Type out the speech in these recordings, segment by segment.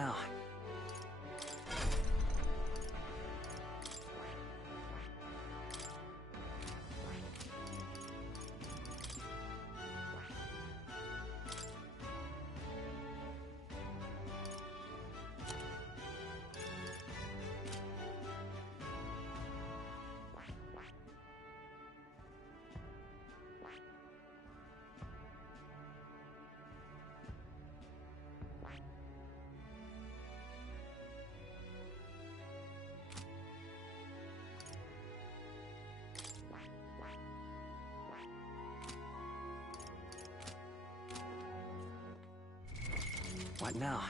now? What now?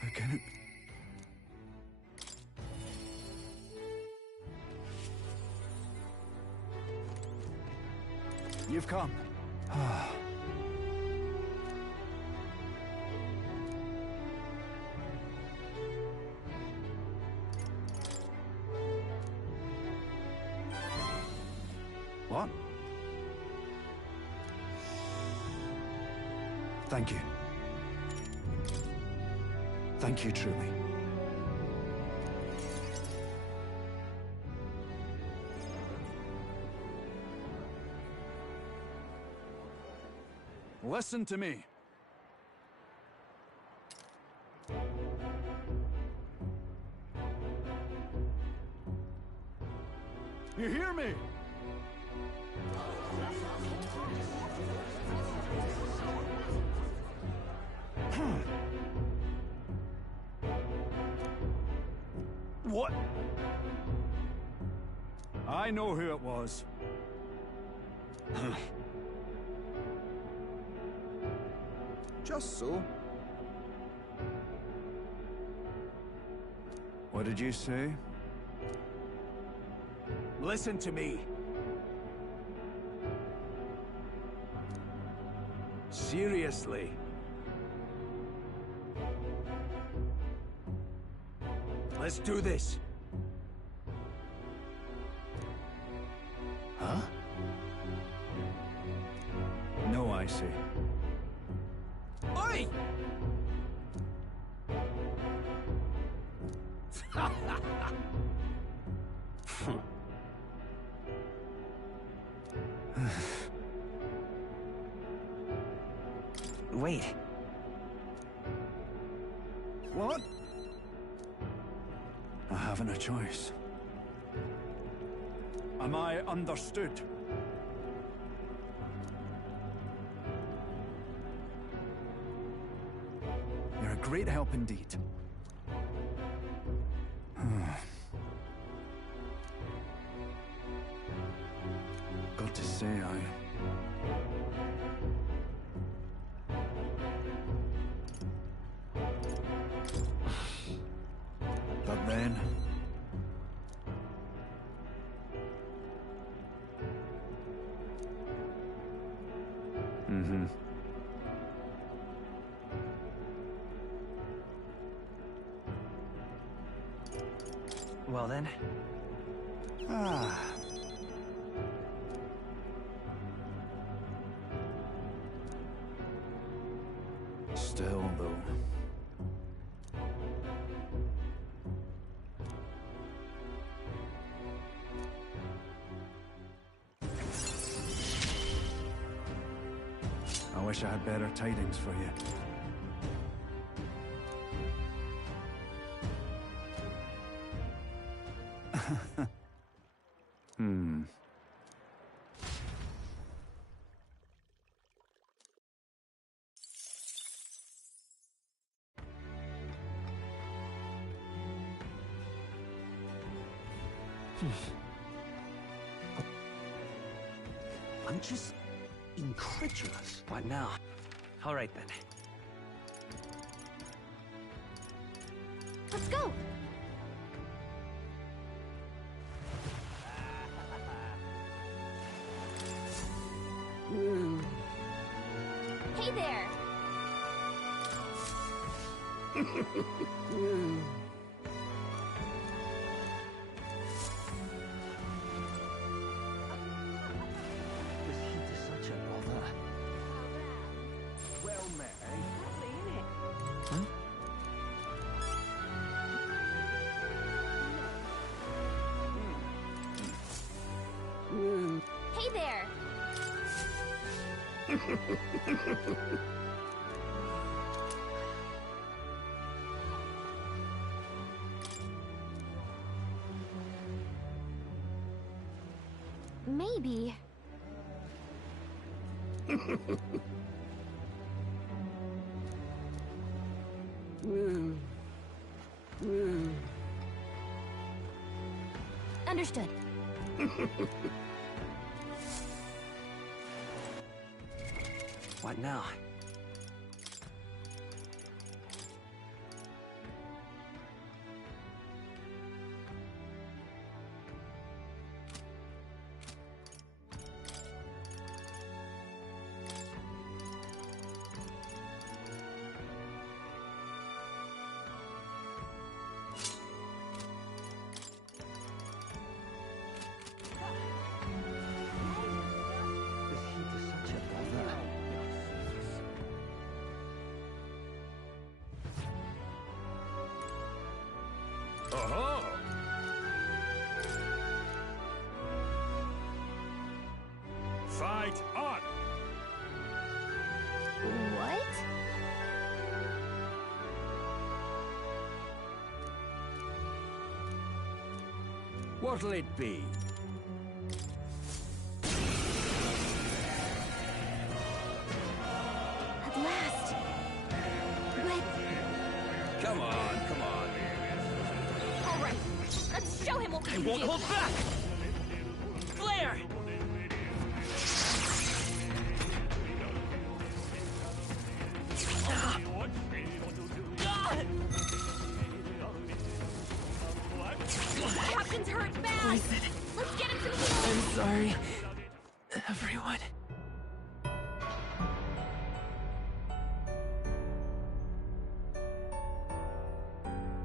How can it be? You've come. What? Thank you. Thank you, truly. Listen to me. You hear me? What? I know who it was. Just so. What did you say? Listen to me. Seriously. Let's do this. Huh? No, I see. Oi! Wait. What? I haven't a choice. Am I understood? You're a great help indeed. Got to say, But then... Well then. Still, though. I wish I had better tidings for you. I'm just incredulous. What now? All right then. Let's go! Hey there! This heat is such an awful Maybe. Understood. What now? This heat is such a bother. Aha! Fight on! What? What'll it be? At last. But... Come on, come on. All right. Let's show him what we can Won't do. hold back! Flare! Captain's hurt bad. Let's get him some healing. I'm sorry, everyone.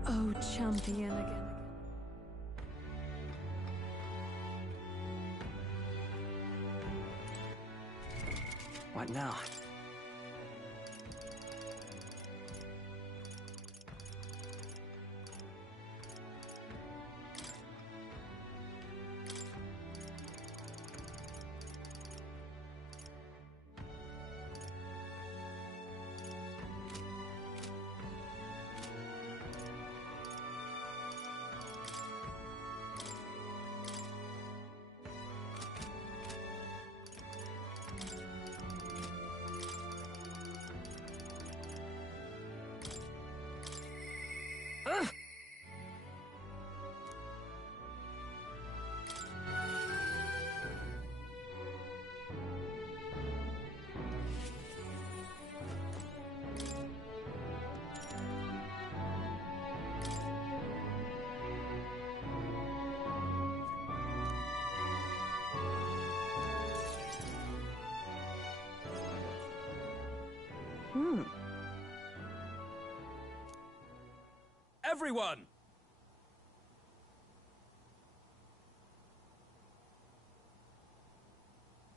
Oh, champion again. What now? Everyone!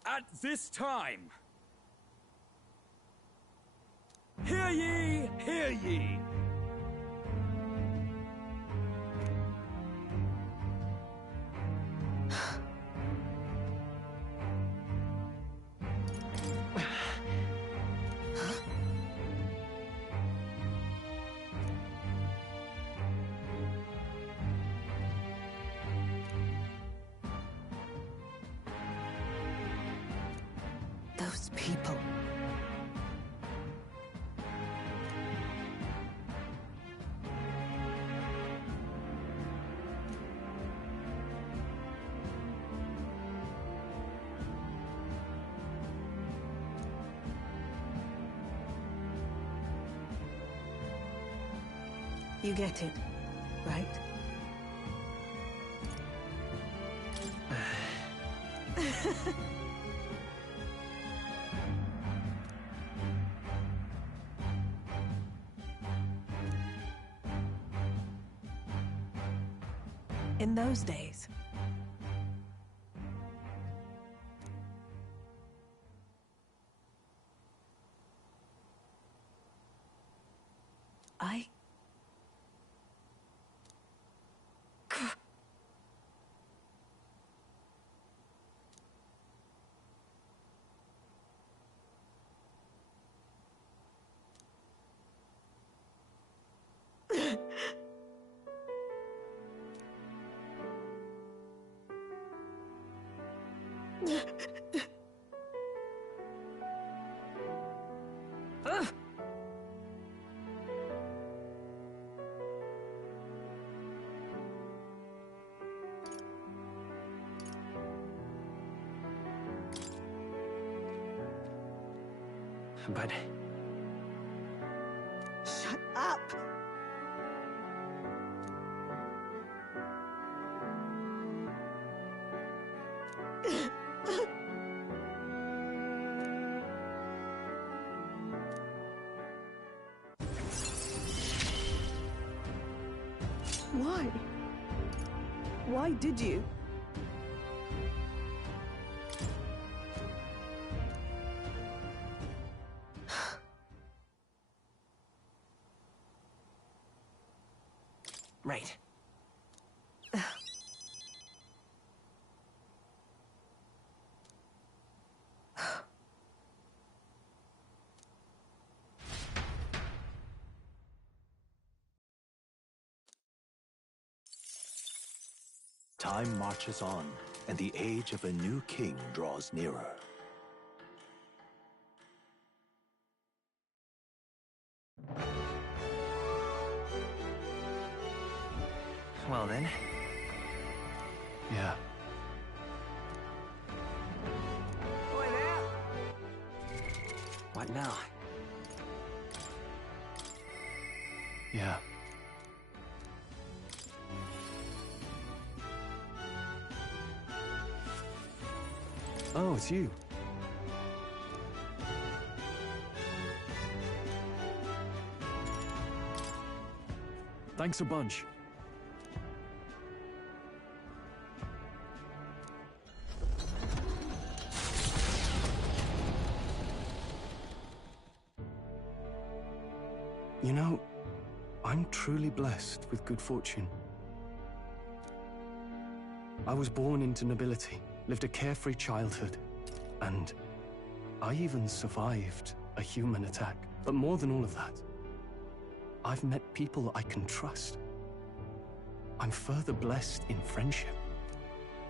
At this time, hear ye, hear ye! Those people. You get it, right? In those days, I... But Shut up! Why? Why did you? right. Time marches on, and the age of a new king draws nearer. Well then. Yeah. What now? Yeah. Oh, it's you. Thanks a bunch. You know, I'm truly blessed with good fortune. I was born into nobility, lived a carefree childhood, and I even survived a human attack. But more than all of that, I've met people I can trust. I'm further blessed in friendship.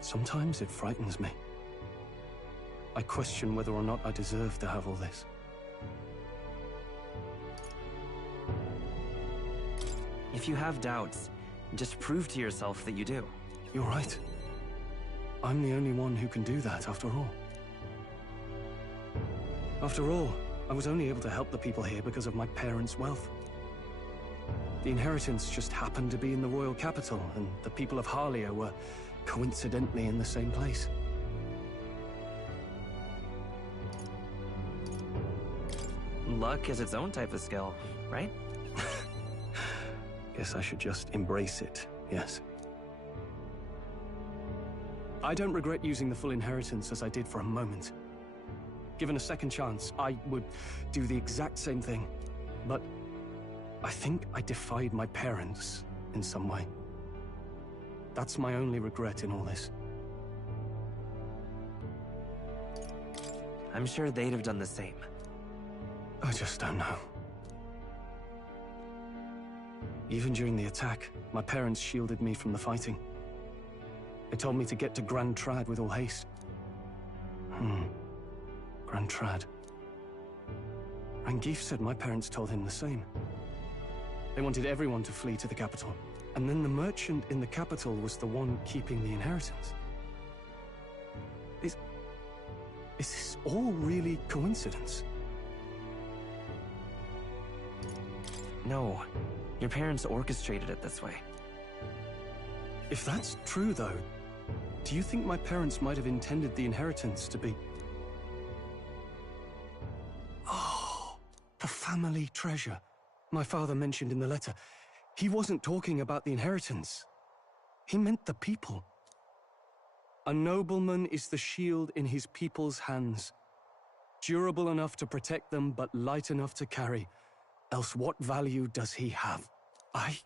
Sometimes it frightens me. I question whether or not I deserve to have all this. If you have doubts, just prove to yourself that you do. You're right. I'm the only one who can do that, after all. After all, I was only able to help the people here because of my parents' wealth. The inheritance just happened to be in the royal capital, and the people of Harlia were coincidentally in the same place. Luck is its own type of skill, right? Guess I should just embrace it, yes. I don't regret using the full inheritance as I did for a moment. Given a second chance, I would do the exact same thing. But I think I defied my parents in some way. That's my only regret in all this. I'm sure they'd have done the same. I just don't know. Even during the attack, my parents shielded me from the fighting. They told me to get to Grand Trad with all haste. Grand Trad. Rangif said my parents told him the same. They wanted everyone to flee to the capital. And then the merchant in the capital was the one keeping the inheritance. Is this all really coincidence? No. Your parents orchestrated it this way. If that's true, though, do you think my parents might have intended the inheritance to be... Oh, the family treasure my father mentioned in the letter. He wasn't talking about the inheritance. He meant the people. A nobleman is the shield in his people's hands, durable enough to protect them, but light enough to carry. Else what value does he have? I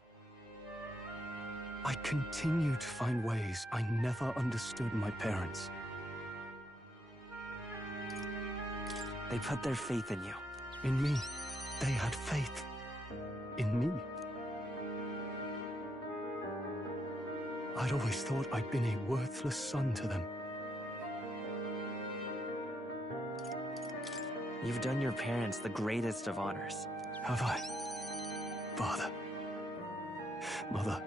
continue to find ways I never understood my parents. They put their faith in you. In me. They had faith. In me. I'd always thought I'd been a worthless son to them. You've done your parents the greatest of honors. Have I? Father. Mother.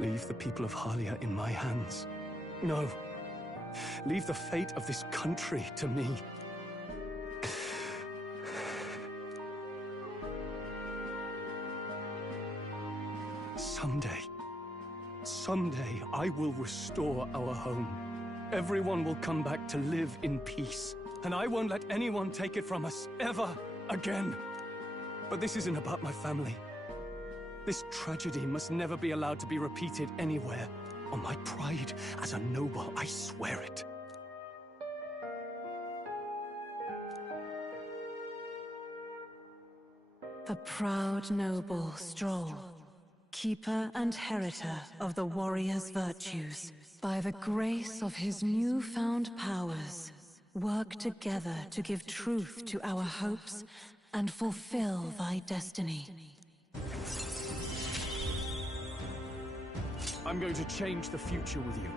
Leave the people of Halia in my hands. No. Leave the fate of this country to me. Someday I will restore our home. Everyone will come back to live in peace. And I won't let anyone take it from us, ever again. But this isn't about my family. This tragedy must never be allowed to be repeated anywhere. On my pride as a noble, I swear it. The proud noble Stroll, keeper and heritor of the warrior's virtues, by the grace of his newfound powers, work together to give truth to our hopes and fulfill thy destiny. I'm going to change the future with you.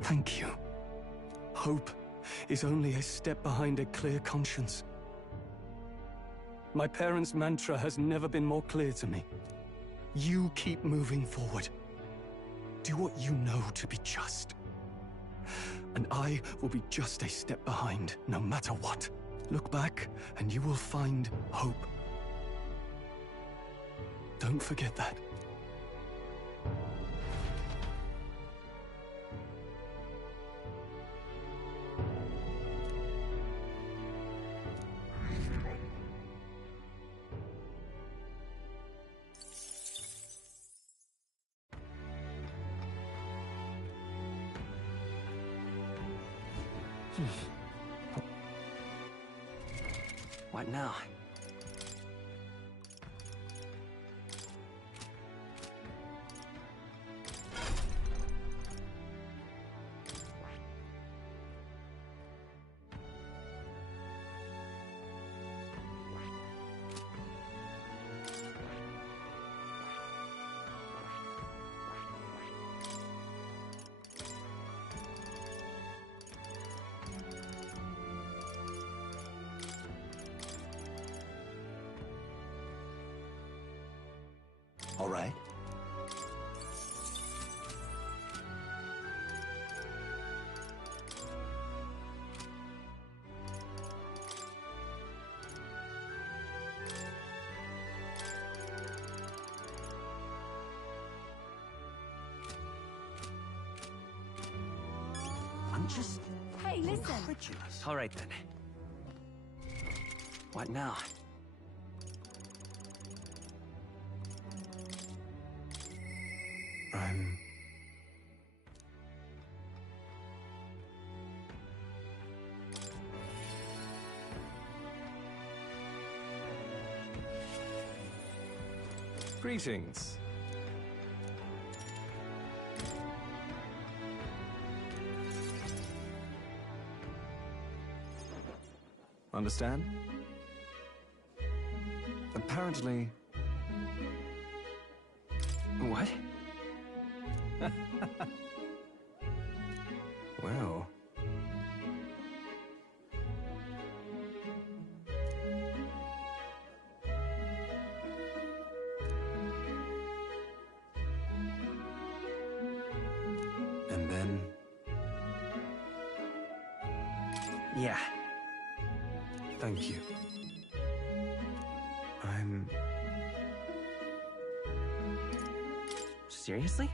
Thank you. Hope is only a step behind a clear conscience. My parents' mantra has never been more clear to me. You keep moving forward. Do what you know to be just. And I will be just a step behind, no matter what. Look back, and you will find hope. Don't forget that. What now? All right. I'm just Hey, listen. Incredulous. all right then. What now? Greetings. Understand? Apparently... What? Well... And then... Yeah. Thank you. I'm... Seriously?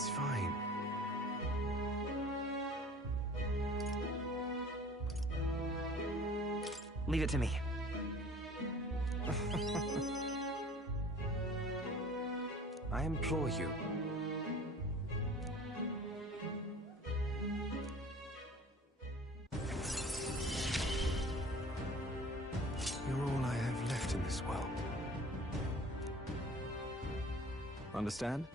It's fine. Leave it to me. I implore you. You're all I have left in this world. Understand?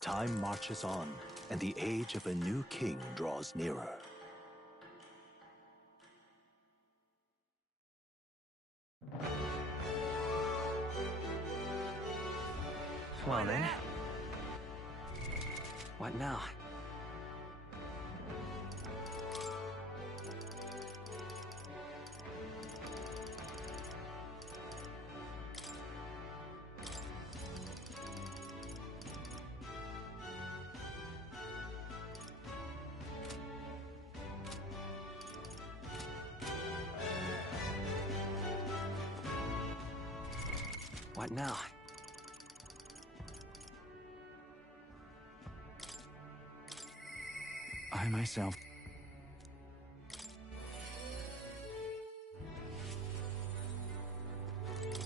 Time marches on, and the age of a new king draws nearer. Well then. What now? What now? I myself.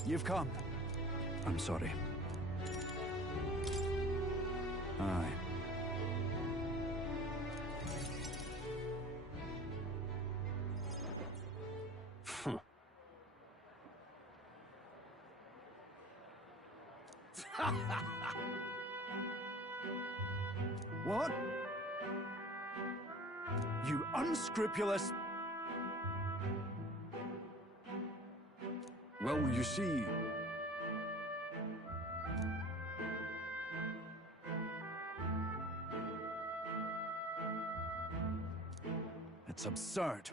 You've come. I'm sorry. Aye. What? You unscrupulous... Well, you see... It's absurd.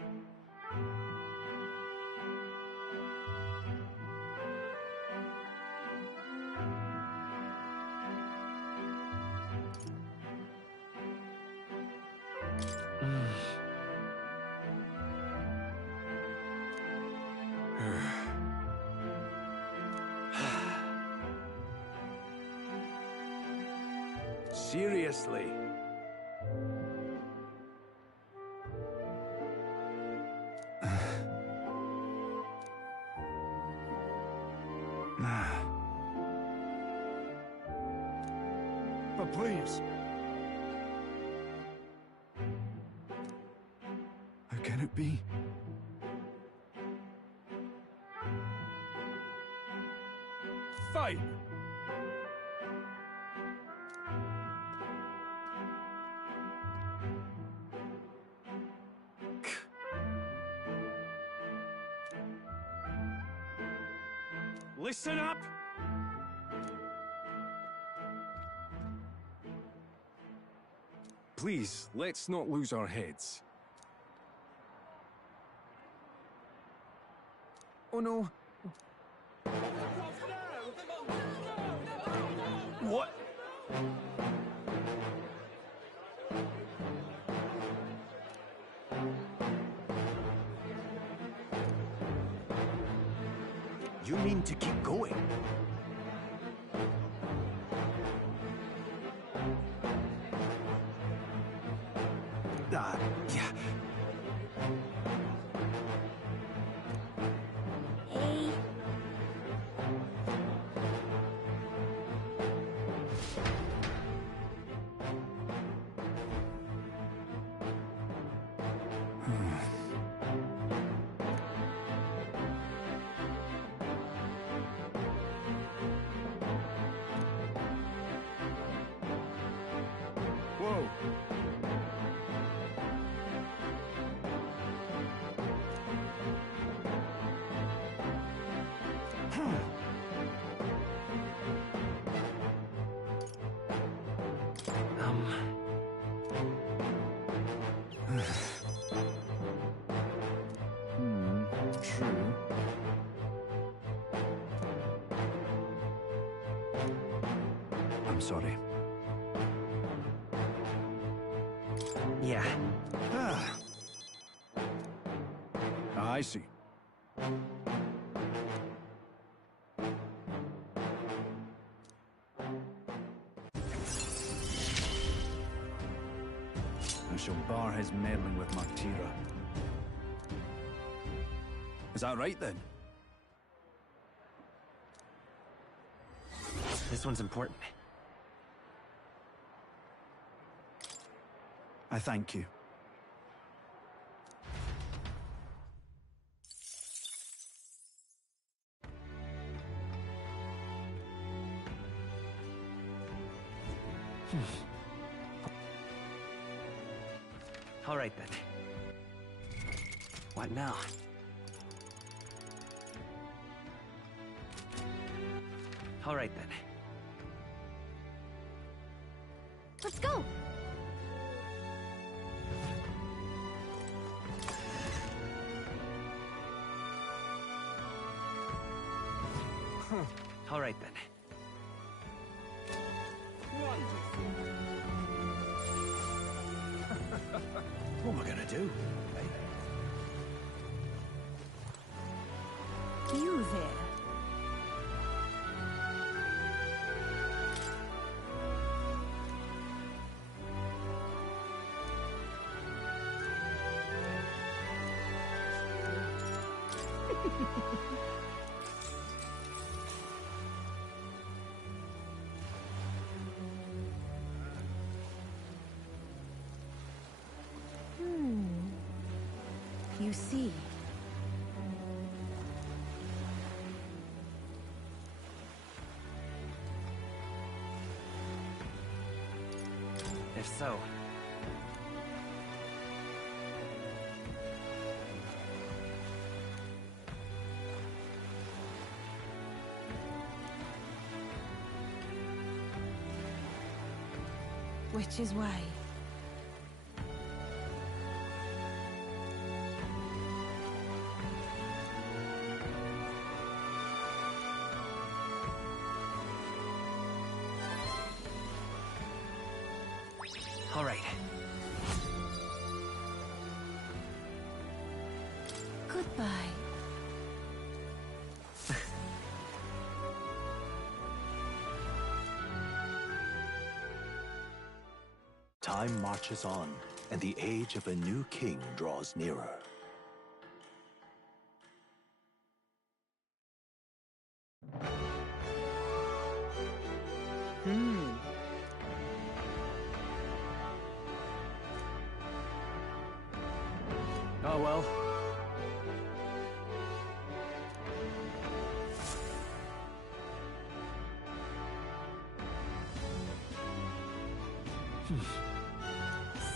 Seriously? But please. How can it be? Fine. Listen up! Please, let's not lose our heads. Oh no. What? You mean to keep going? Yeah. Hey. Whoa. True. I'm sorry. Yeah. I see. bar his meddling with Martira. Is that right then? This one's important. I thank you. All right then. What now? All right then. Let's go! All right then. What am I gonna do? You there. You see. If so, Which is way? all right. Goodbye. Time marches on, and the age of a new king draws nearer. Oh well.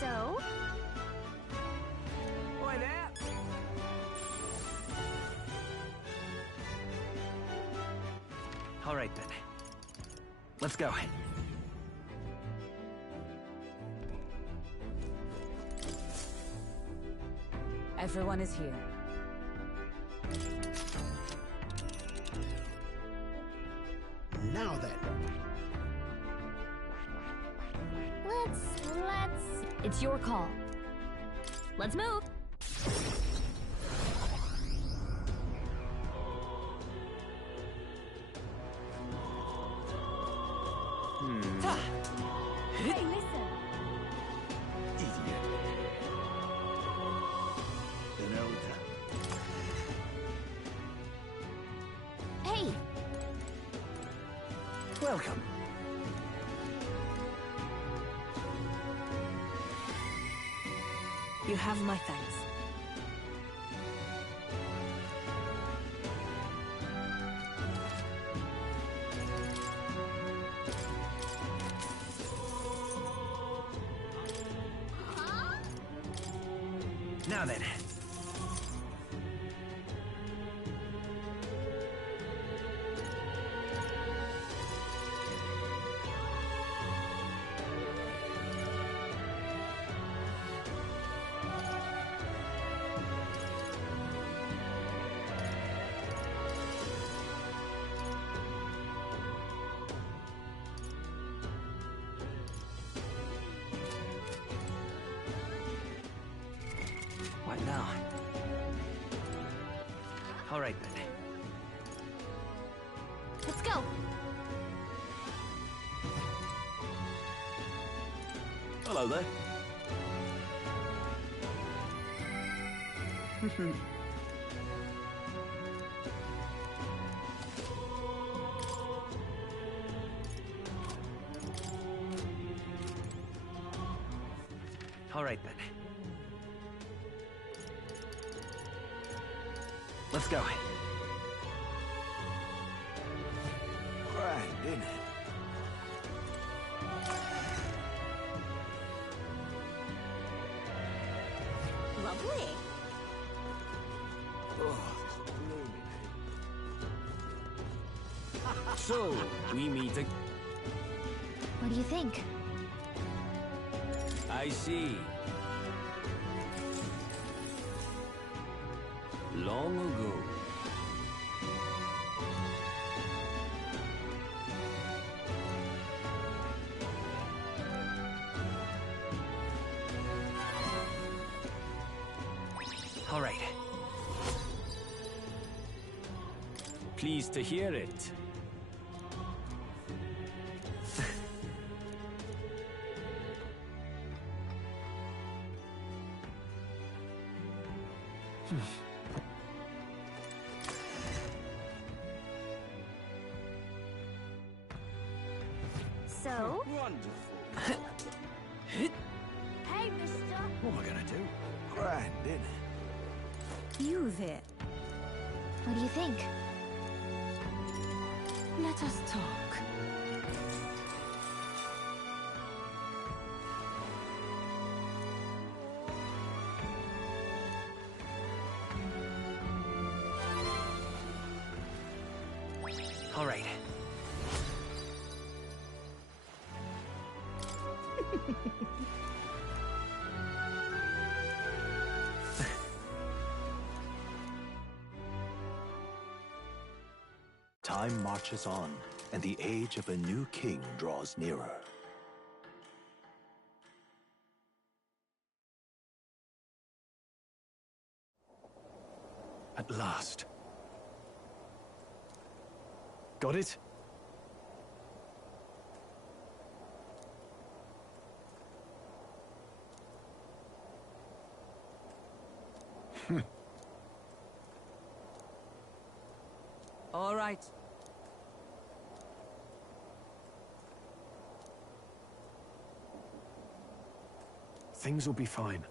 So? Boy, that. All right then. Let's go. Everyone is here. Now then. Let's... It's your call. Let's move! Hey, listen! Hey! Welcome. You have my thanks. Now then. What now? All right then. Let's go! Hello there. All right, then. Let's go. Right, isn't it? Lovely. Oh, So, we meet again. What do you think? I see. Long ago. All right. Pleased to hear it. So? Wonderful. Hey, mister. what am I gonna do? Grand, isn't it? You there. What do you think? Let us talk. All right. Time marches on, and the age of a new king draws nearer. At last. Got it? All right. Things will be fine.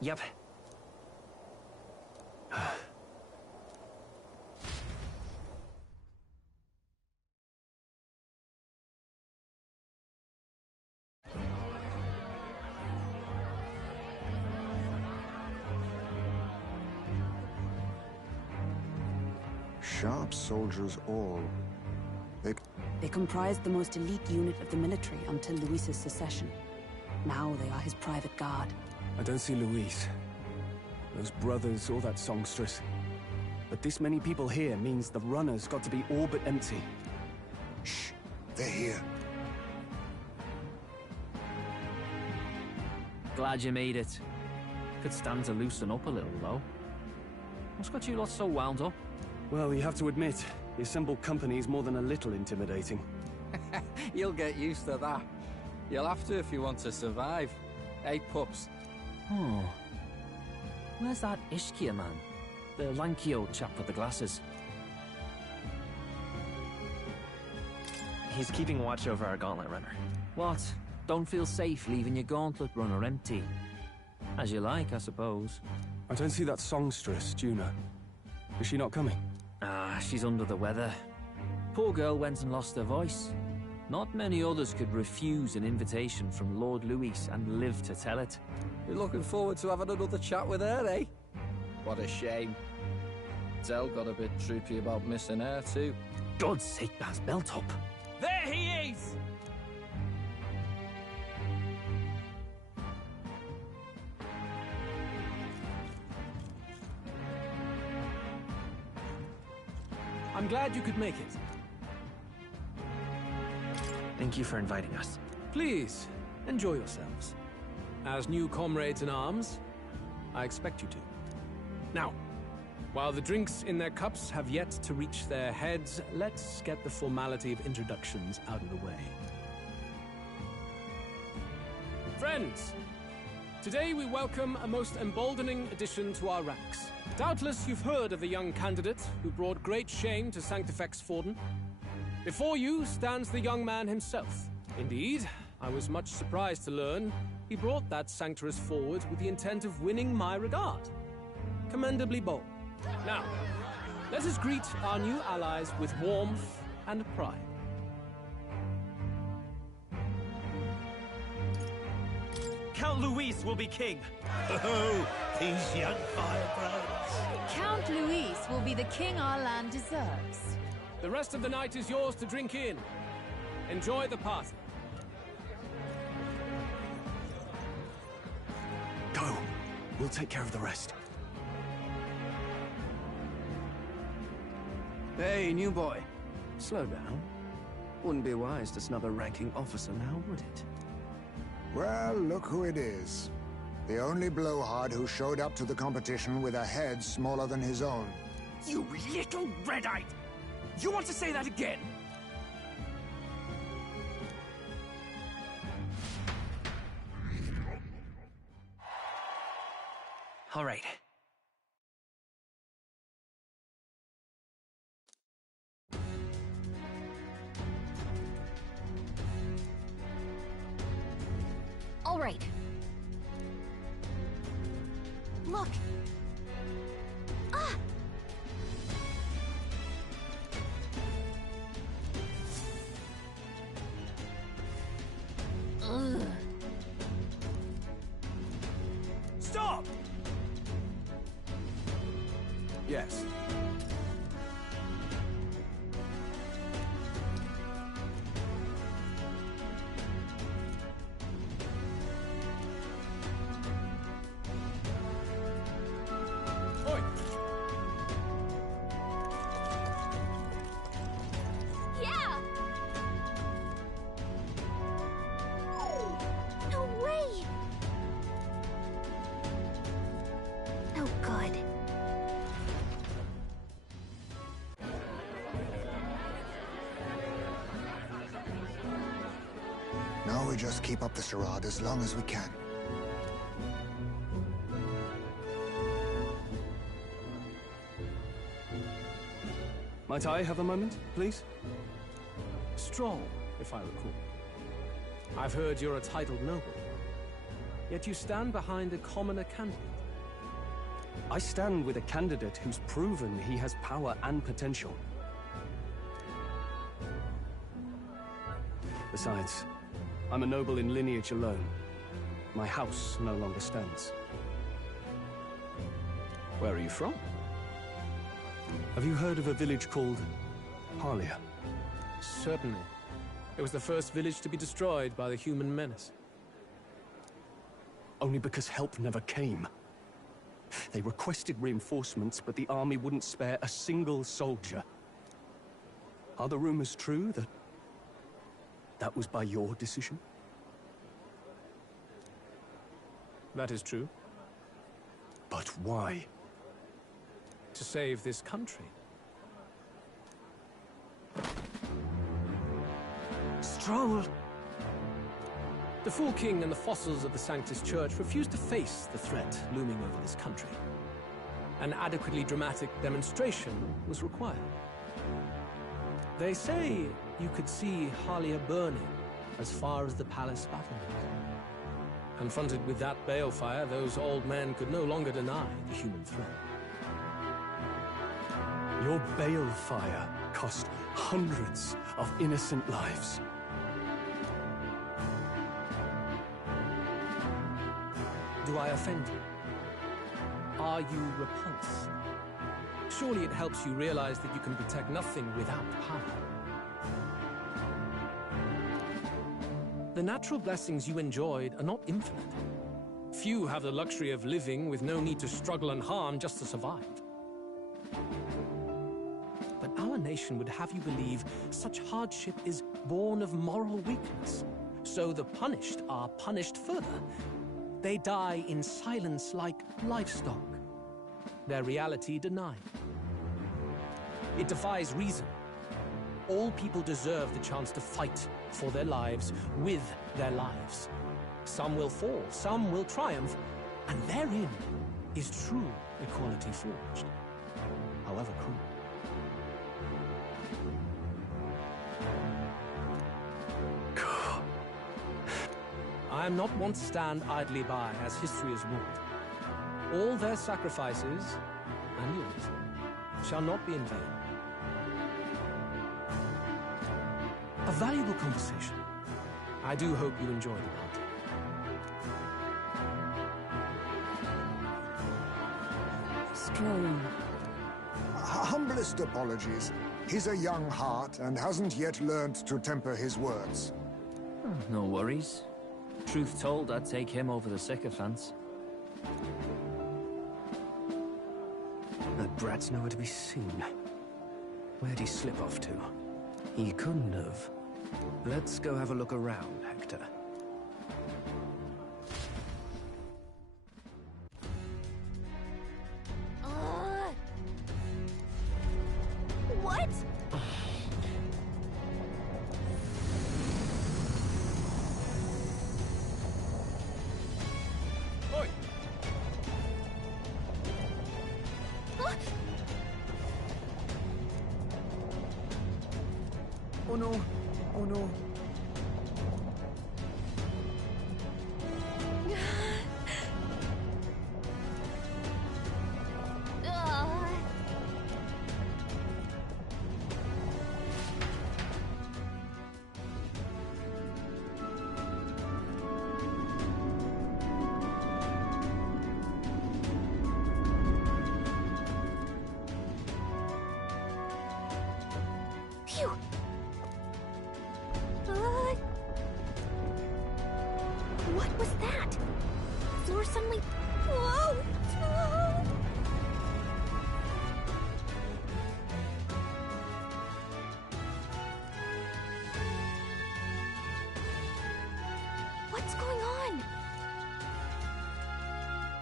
Yep. Sharp soldiers all. They comprised the most elite unit of the military until Luis's secession. Now they are his private guard. I don't see Luis, those brothers, or that songstress. But this many people here means the runner's got to be all but empty. Shh, they're here. Glad you made it. Could stand to loosen up a little, though. What's got you lot so wound up? Well, you have to admit, the assembled company is more than a little intimidating. You'll get used to that. You'll have to if you want to survive. Hey, pups. Oh. Where's that Ishkia man? The lanky old chap with the glasses. He's keeping watch over our gauntlet runner. What? Don't feel safe leaving your gauntlet runner empty? As you like, I suppose. I don't see that songstress, Juna. Is she not coming? Ah, she's under the weather. Poor girl went and lost her voice. Not many others could refuse an invitation from Lord Luis and live to tell it. You're looking forward to having another chat with her, eh? What a shame. Zell got a bit droopy about missing her, too. God's sake, Baz, belt up. There he is! I'm glad you could make it. Thank you for inviting us. Please, enjoy yourselves. As new comrades in arms, I expect you to. Now, while the drinks in their cups have yet to reach their heads, let's get the formality of introductions out of the way. Friends, Today we welcome a most emboldening addition to our ranks. Doubtless you've heard of the young candidate who brought great shame to Sanctifex Forden. Before you stands the young man himself. Indeed, I was much surprised to learn he brought that sanctuous forward with the intent of winning my regard. Commendably bold. Now, let us greet our new allies with warmth and pride. Count Luis will be king. Oh, these young firebrands. Count Luis will be the king our land deserves. The rest of the night is yours to drink in. Enjoy the party. Go. We'll take care of the rest. Hey, new boy. Slow down. Wouldn't be wise to snub a ranking officer now, would it? Well, look who it is. The only blowhard who showed up to the competition with a head smaller than his own. You little red-eyed! You want to say that again? All right. All right. Look. Ah! Ugh. Stop! Yes. Oi! Yeah! No way! Oh, good. Now we just keep up the charade as long as we can. Might I have a moment, please? Strong, if I recall. I've heard you're a titled noble. Yet you stand behind a commoner candidate. I stand with a candidate who's proven he has power and potential. Besides, I'm a noble in lineage alone. My house no longer stands. Where are you from? Have you heard of a village called Harlia? Certainly. It was the first village to be destroyed by the human menace. Only because help never came. They requested reinforcements, but the army wouldn't spare a single soldier. Are the rumors true that was by your decision? That is true. But why? To save this country. Stroll! The Fool King and the fossils of the Sanctus Church refused to face the threat looming over this country. An adequately dramatic demonstration was required. They say you could see Harlia burning as far as the palace battlements. Confronted with that balefire, those old men could no longer deny the human threat. Your balefire cost hundreds of innocent lives. Do I offend you? Are you repulsed? Surely it helps you realize that you can protect nothing without power. The natural blessings you enjoyed are not infinite. Few have the luxury of living with no need to struggle and harm just to survive. But our nation would have you believe such hardship is born of moral weakness. So the punished are punished further. They die in silence like livestock. Their reality denied. It defies reason. All people deserve the chance to fight for their lives with their lives. Some will fall, some will triumph, and therein is true equality forged, however cruel. I am not one to stand idly by as history is wrought. All their sacrifices, and yours, shall not be in vain. A valuable conversation. I do hope you enjoy the party. Strong. Humblest apologies. He's a young heart and hasn't yet learned to temper his words. No worries. Truth told, I'd take him over the sycophants. That brat's nowhere to be seen. Where'd he slip off to? He couldn't have. Let's go have a look around, Hector. What? Oi! Oh no! Oh no! Phew. What was that? Floor suddenly... Whoa! Whoa! What's going on?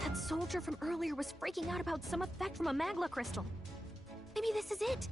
That soldier from earlier was freaking out about some effect from a magla crystal. Maybe this is it.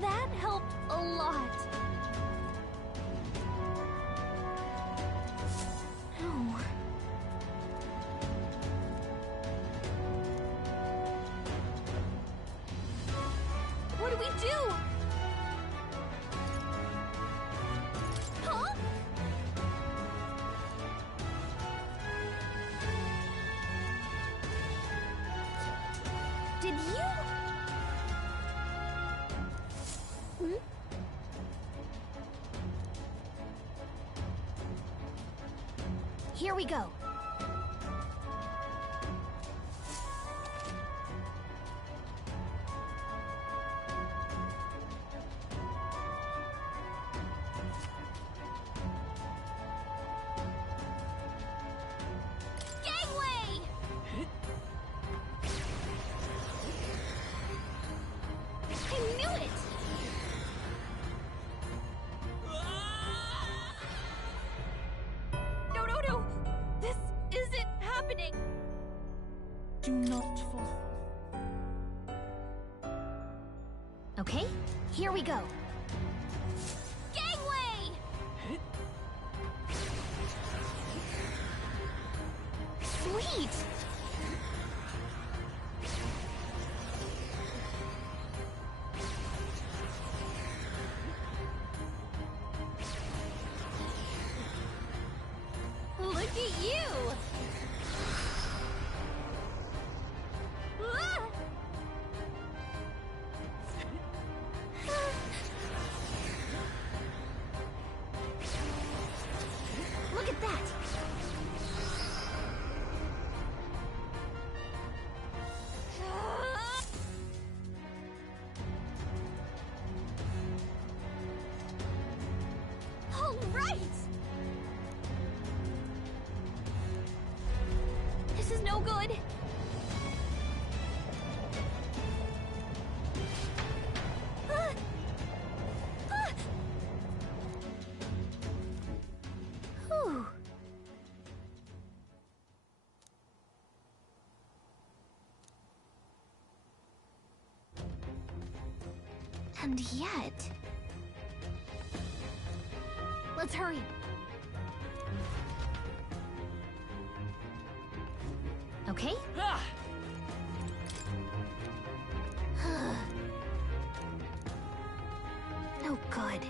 That helped a lot. No. What do we do? Huh? Did you? Here we go. Gangway! I knew it! No, no, no! This isn't happening! Do not fall. Okay, here we go. Gangway! Sweet! Look at you! Ah! Look at that! good. Whew. And yet... Let's hurry. Okay? No good.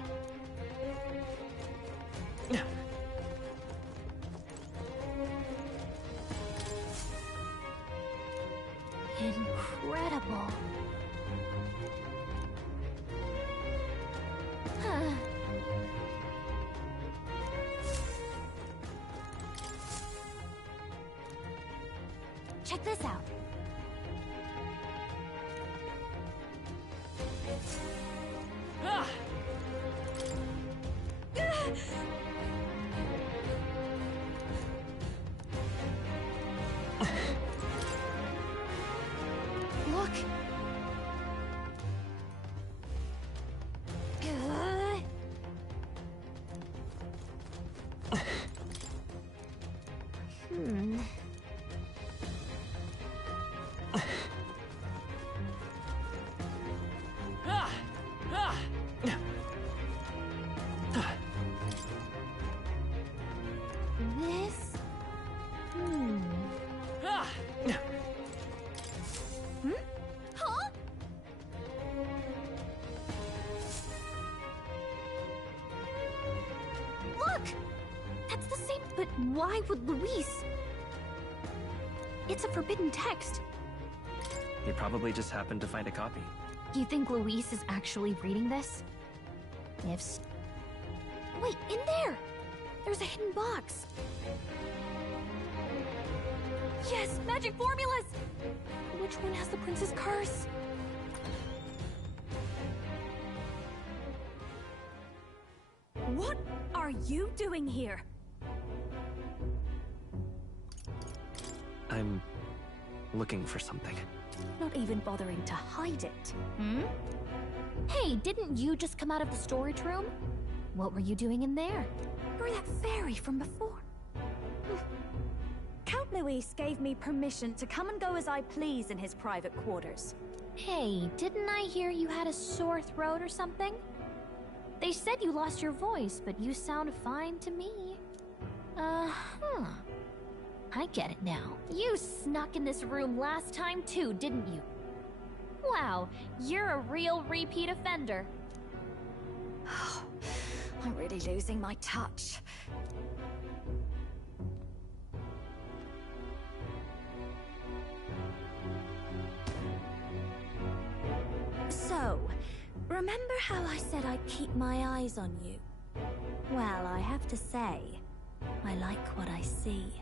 Incredible. Check this out. Look. This? Huh? Look! That's the same, but why would Luis? It's a forbidden text. He probably just happened to find a copy. You think Luis is actually reading this? Wait, in there! There's a hidden box. Yes, magic formulas! Which one has the prince's curse? What are you doing here? I'm looking for something. Not even bothering to hide it. Hey, didn't you just come out of the storage room? What were you doing in there? You're that fairy from before. Count Luis gave me permission to come and go as I please in his private quarters. Hey, didn't I hear you had a sore throat or something? They said you lost your voice, but you sound fine to me. I get it now. You snuck in this room last time too, didn't you? Wow, you're a real repeat offender. I'm really losing my touch. So, remember how I said I'd keep my eyes on you? Well, I have to say, I like what I see.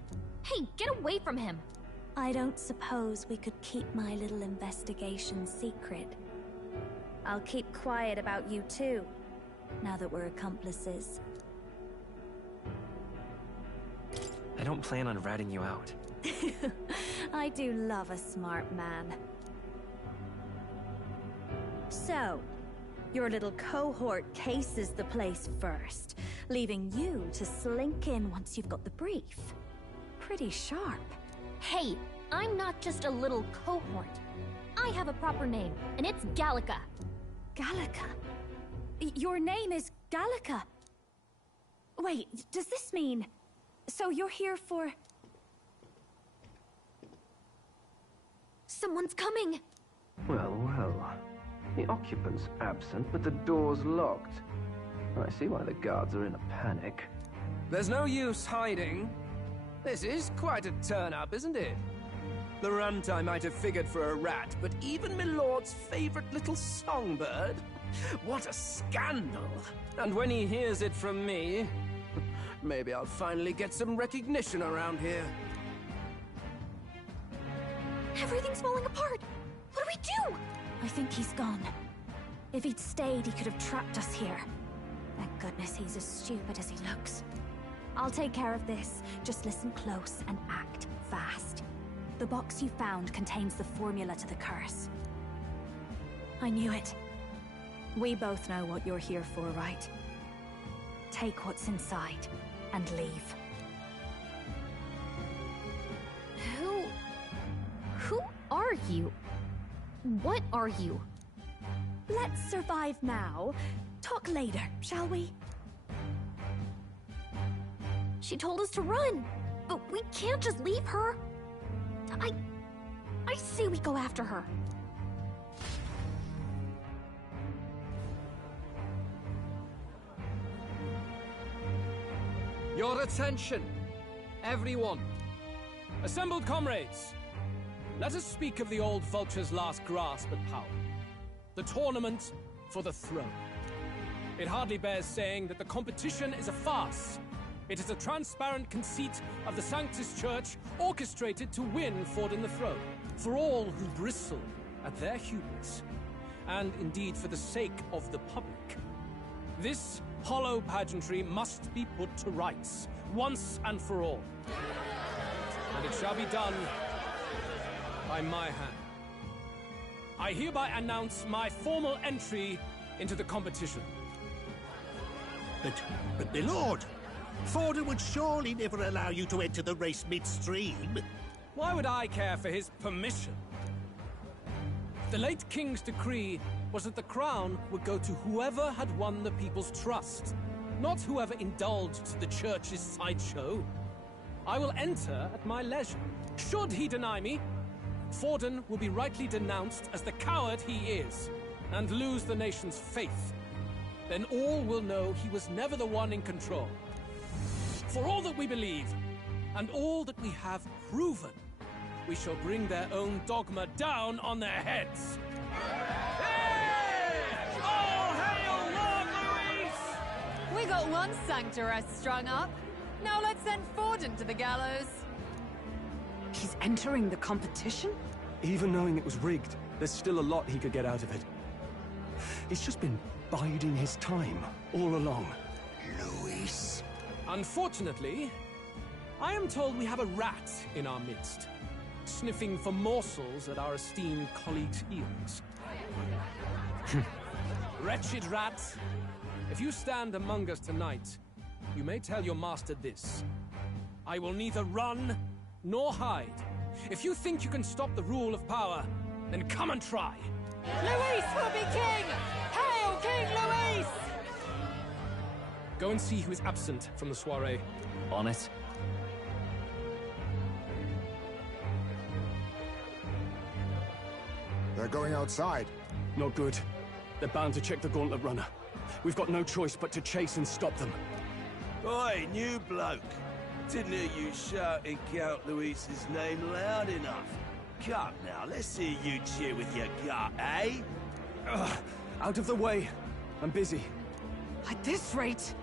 Hey, get away from him! I don't suppose we could keep my little investigation secret. I'll keep quiet about you too, now that we're accomplices. I don't plan on ratting you out. I do love a smart man. So, your little cohort cases the place first, leaving you to slink in once you've got the brief. Pretty sharp. Hey, I'm not just a little cohort. I have a proper name, and it's Gallica. Gallica? Your name is Gallica? Wait, does this mean... So you're here for... Someone's coming! Well, well. The occupant's absent, but the door's locked. I see why the guards are in a panic. There's no use hiding. This is quite a turn-up, isn't it? The runtime might have figured for a rat, but even Milord's favorite little songbird? What a scandal! And when he hears it from me, maybe I'll finally get some recognition around here. Everything's falling apart! What do we do? I think he's gone. If he'd stayed, he could have trapped us here. Thank goodness he's as stupid as he looks. I'll take care of this. Just listen close and act fast. The box you found contains the formula to the curse. I knew it. We both know what you're here for, right? Take what's inside and leave. Who are you? What are you? Let's survive now. Talk later, shall we? She told us to run, but we can't just leave her. I say we go after her. Your attention, everyone. Assembled comrades, let us speak of the old vulture's last grasp at power. The tournament for the throne. It hardly bears saying that the competition is a farce. It is a transparent conceit of the Sanctus Church orchestrated to win Forden the throne. For all who bristle at their hubris, and indeed for the sake of the public, this hollow pageantry must be put to rights, once and for all. And it shall be done by my hand. I hereby announce my formal entry into the competition. But my lord, Forden would surely never allow you to enter the race midstream. Why would I care for his permission? The late king's decree was that the crown would go to whoever had won the people's trust, not whoever indulged the church's sideshow. I will enter at my leisure. Should he deny me, Forden will be rightly denounced as the coward he is, and lose the nation's faith. Then all will know he was never the one in control. For all that we believe, and all that we have proven, we shall bring their own dogma down on their heads. Hey! All hail Lord Luis! We got one sanctoress strung up. Now let's send Forden to the gallows. He's entering the competition? Even knowing it was rigged, there's still a lot he could get out of it. He's just been biding his time all along. Luis. Unfortunately, I am told we have a rat in our midst, sniffing for morsels at our esteemed colleagues' heels. Wretched rat, if you stand among us tonight, you may tell your master this. I will neither run nor hide. If you think you can stop the rule of power, then come and try. Luis will be king! Hail King Luis! Go and see who is absent from the soiree. On it. They're going outside. Not good. They're bound to check the gauntlet runner. We've got no choice but to chase and stop them. Oi, new bloke. Didn't hear you shouting Count Luis's name loud enough. Come now, let's hear you cheer with your gut, eh? Ugh, out of the way. I'm busy. At this rate...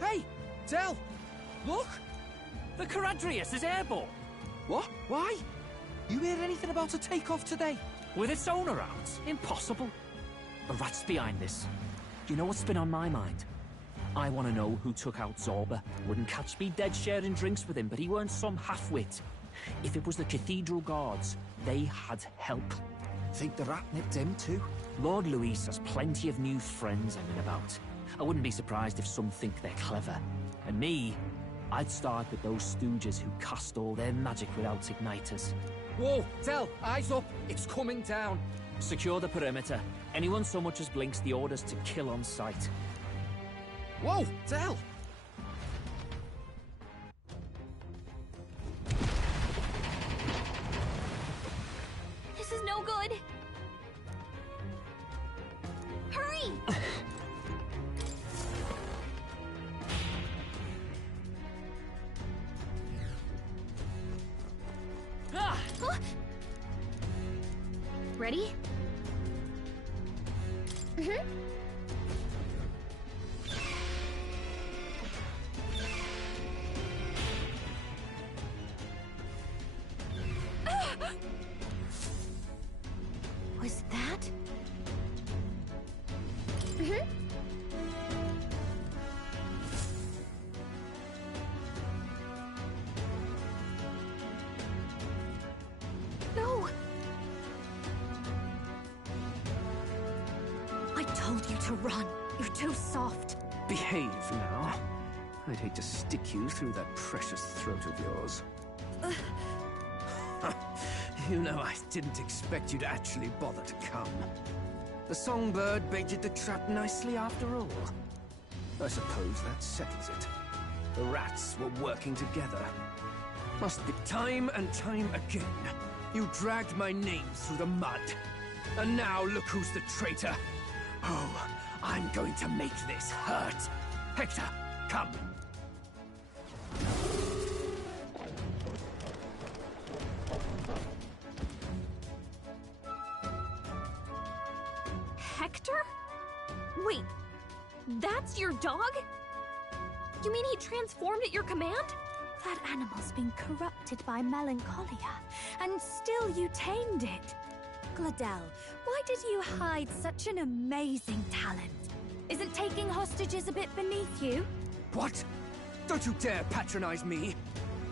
Hey! Del! Look! The Caradrius is airborne! What? Why? You hear anything about a takeoff today? With its own around? Impossible. The rat's behind this. Do you know what's been on my mind? I want to know who took out Zorba. Wouldn't catch me dead sharing drinks with him, but he weren't some half-wit. If it was the Cathedral Guards, they had help. Think the rat nipped him too? Lord Luis has plenty of new friends hanging about. I wouldn't be surprised if some think they're clever. And me, I'd start with those stooges who cast all their magic without igniters. Whoa, Del, eyes up. It's coming down. Secure the perimeter. Anyone so much as blinks, the orders to kill on sight. Whoa, Del! This is no good. Hurry! Huh? Ready? Mm-hmm. Was that? Mm-hmm. told you to run. You're too soft. Behave now. I'd hate to stick you through that precious throat of yours. You know, I didn't expect you to actually bother to come. The songbird baited the trap nicely after all. I suppose that settles it. The rats were working together. Must be time and time again. You dragged my name through the mud. And now look who's the traitor. Oh, I'm going to make this hurt. Hector, come. Hector? Wait, that's your dog? You mean he transformed at your command? That animal's been corrupted by melancholia, and still you tamed it. Gladel, why did you hide such an amazing talent? Isn't taking hostages a bit beneath you? What? Don't you dare patronize me!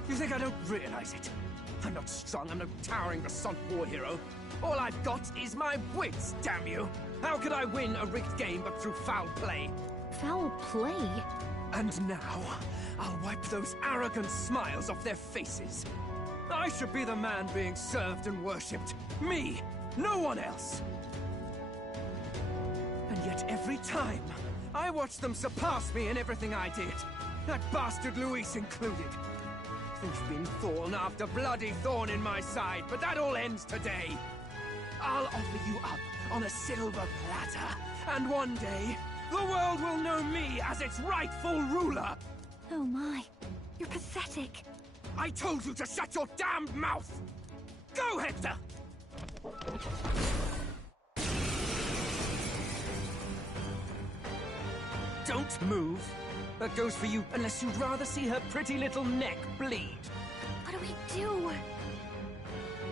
You think I don't realize it? I'm not strong, I'm no towering Rassant war hero. All I've got is my wits, damn you! How could I win a rigged game but through foul play? Foul play? And now, I'll wipe those arrogant smiles off their faces. I should be the man being served and worshipped. Me! No one else! And yet every time, I watch them surpass me in everything I did. That bastard Luis included. They've been thorn after bloody thorn in my side, but that all ends today. I'll offer you up on a silver platter, and one day, the world will know me as its rightful ruler! Oh my, you're pathetic. I told you to shut your damned mouth! Go, Hector! Don't move. That goes for you, unless you'd rather see her pretty little neck bleed. What do we do?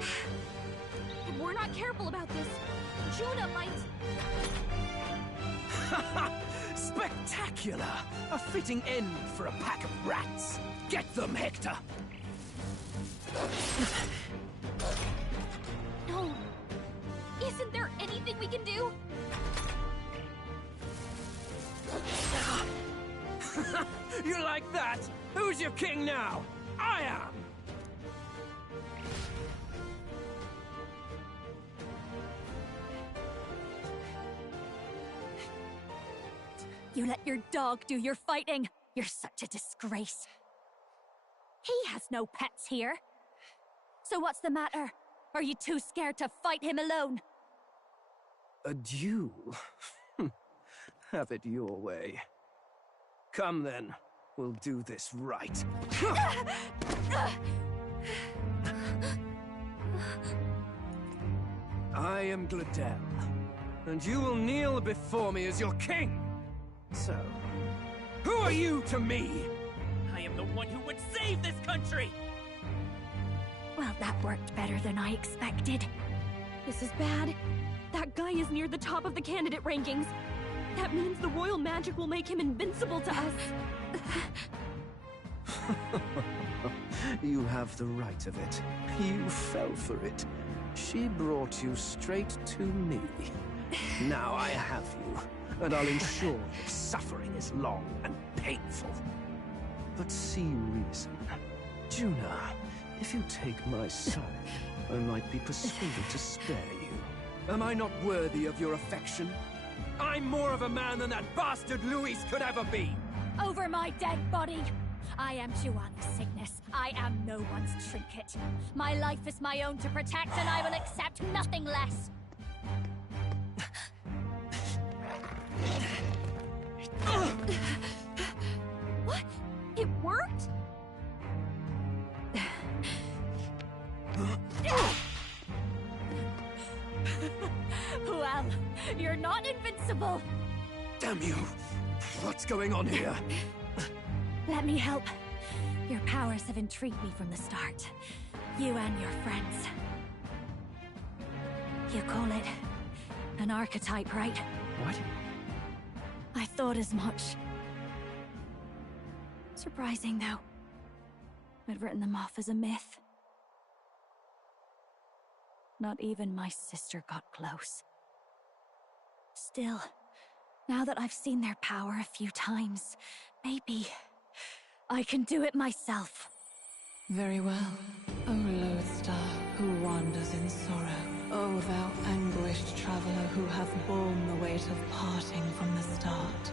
If we're not careful about this, Juna might... Spectacular! A fitting end for a pack of rats. Get them, Hector! No. Isn't there anything we can do? You like that? Who's your king now? I am! You let your dog do your fighting. You're such a disgrace. He has no pets here. So what's the matter? Are you too scared to fight him alone? A duel? Have it your way. Come then, we'll do this right. I am Gladel, and you will kneel before me as your king. So, who are you to me? I am the one who would save this country! Well, that worked better than I expected. This is bad. That guy is near the top of the candidate rankings. That means the royal magic will make him invincible to us. You have the right of it. You fell for it. She brought you straight to me. Now I have you, and I'll ensure your suffering is long and painful. But see reason. Juna, if you take my side, I might be persuaded to spare you. Am I not worthy of your affection? I'm more of a man than that bastard Luis could ever be! Over my dead body! I am Juana's sickness. I am no one's trinket. My life is my own to protect, and I will accept nothing less. What? It worked? Well, you're not invincible. Damn you! What's going on here? Let me help. Your powers have intrigued me from the start. You and your friends. You call it an archetype, right? What? I thought as much. Surprising, though. I'd written them off as a myth. Not even my sister got close. Still, Now that I've seen their power a few times, maybe I can do it myself. Very well, O lodestar who wanders in sorrow. O thou anguished traveler who hath borne the weight of parting from the start.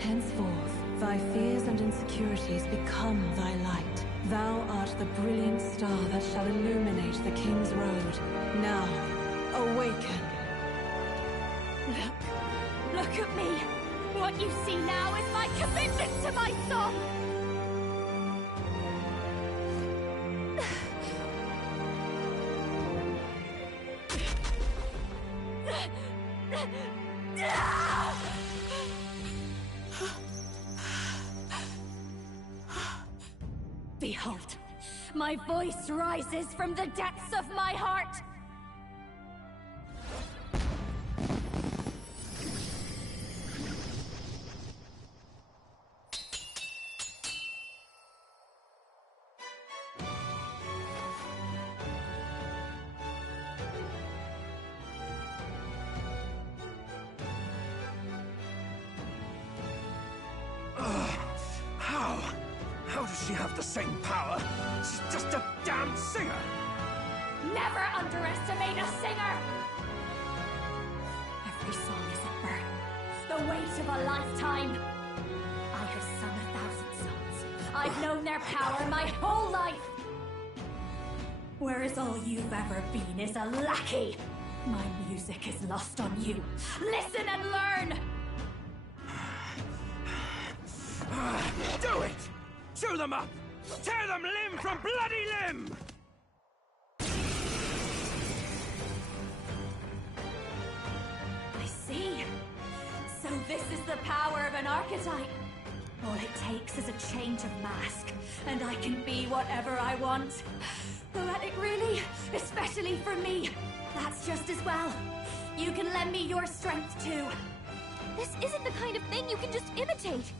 Henceforth, thy fears and insecurities become thy light. Thou art the brilliant star that shall illuminate the King's Road. Now, awaken. Look at me! What you see now is my commitment to my song! Behold, my voice rises from the depths of my heart! How does she have the same power? She's just a damn singer! Never underestimate a singer! Every song is a burden, the weight of a lifetime. I have sung 1,000 songs. I've known their power my whole life. Whereas all you've ever been is a lackey. My music is lost on you. Listen and learn! Do it! Chew them up! Tear them limb from bloody limb! I see. So this is the power of an archetype. All it takes is a change of mask, and I can be whatever I want. Poetic, really? Especially for me. That's just as well. You can lend me your strength, too. This isn't the kind of thing you can just imitate.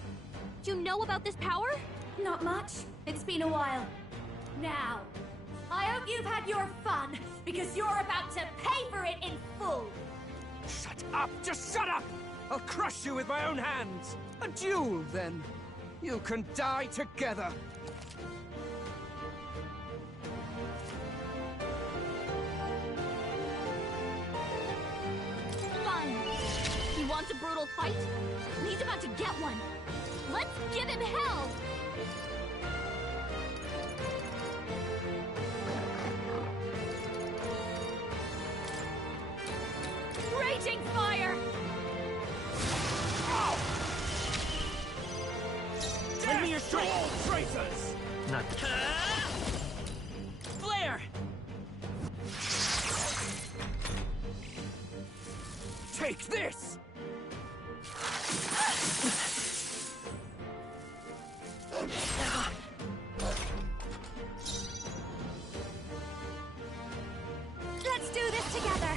Do you know about this power? Not much. It's been a while. Now, I hope you've had your fun, because you're about to pay for it in full. Shut up! Just shut up! I'll crush you with my own hands! A duel, then. You can die together. Fine. He wants a brutal fight? He's about to get one. Let's give him hell! Raging fire! Give me your strength, traitors! Not Flare! Take this! Let's do this together!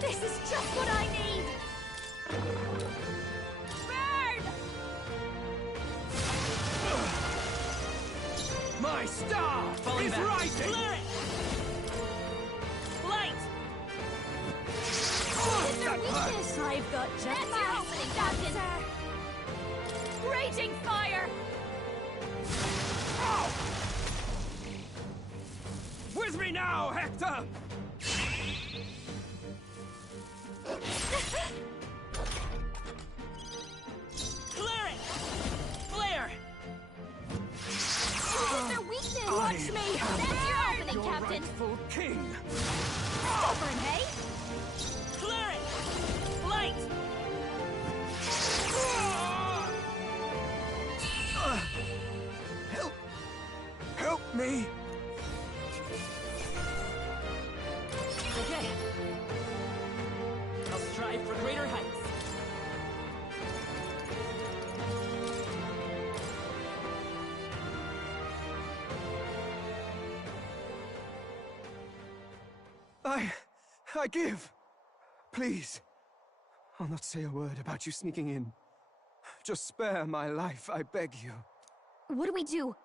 This is just what I need! Burn! My star is rising! Light! That hurts! I've got just That's your opening, Captain! Raging fire! With me now, Hector! Clear it! Flare! It's their weakness! Watch me! That's your opening, Your Captain! rightful king! Stubborn, hey? Clear it! Light! Help me! Okay. I'll strive for greater heights. I give. Please. I'll not say a word about you sneaking in. Just spare my life, I beg you. What do we do?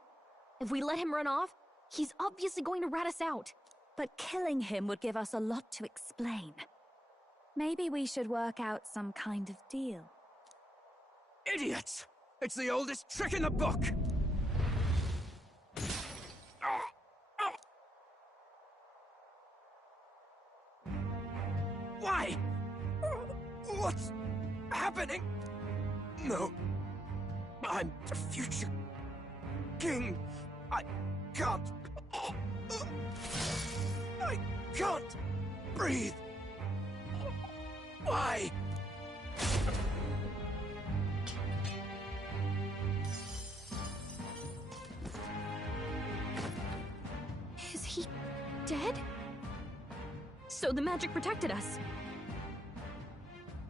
If we let him run off, he's obviously going to rat us out. but killing him would give us a lot to explain. Maybe we should work out some kind of deal. Idiots! It's the oldest trick in the book! Why? What's happening? No. I'm the future king. I can't. I can't breathe. Why? Is he dead? So the magic protected us.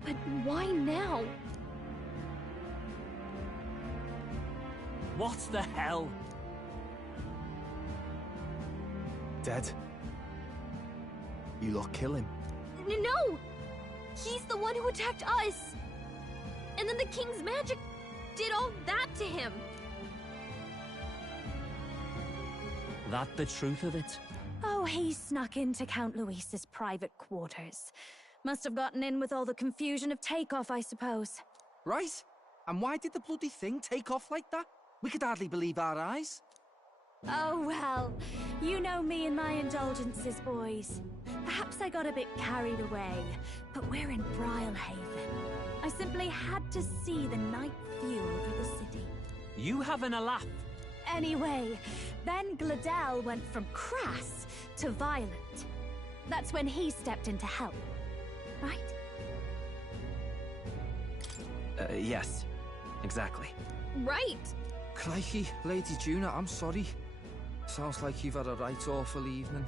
But why now? What the hell? Dead? You lot kill him. No! He's the one who attacked us! And then the king's magic did all that to him! That the truth of it? Oh, he snuck into Count Luis's private quarters. Must have gotten in with all the confusion of takeoff, I suppose. Right? And why did the bloody thing take off like that? We could hardly believe our eyes. Oh, well, you know me and my indulgences, boys. Perhaps I got a bit carried away, but we're in Brilehaven. I simply had to see the night view over the city. You having a laugh? Anyway, then Gladel went from crass to violent. That's when he stepped in to help, right? Yes. Exactly. Right! Crikey, Lady Juna, I'm sorry. Sounds like you've had a right awful evening.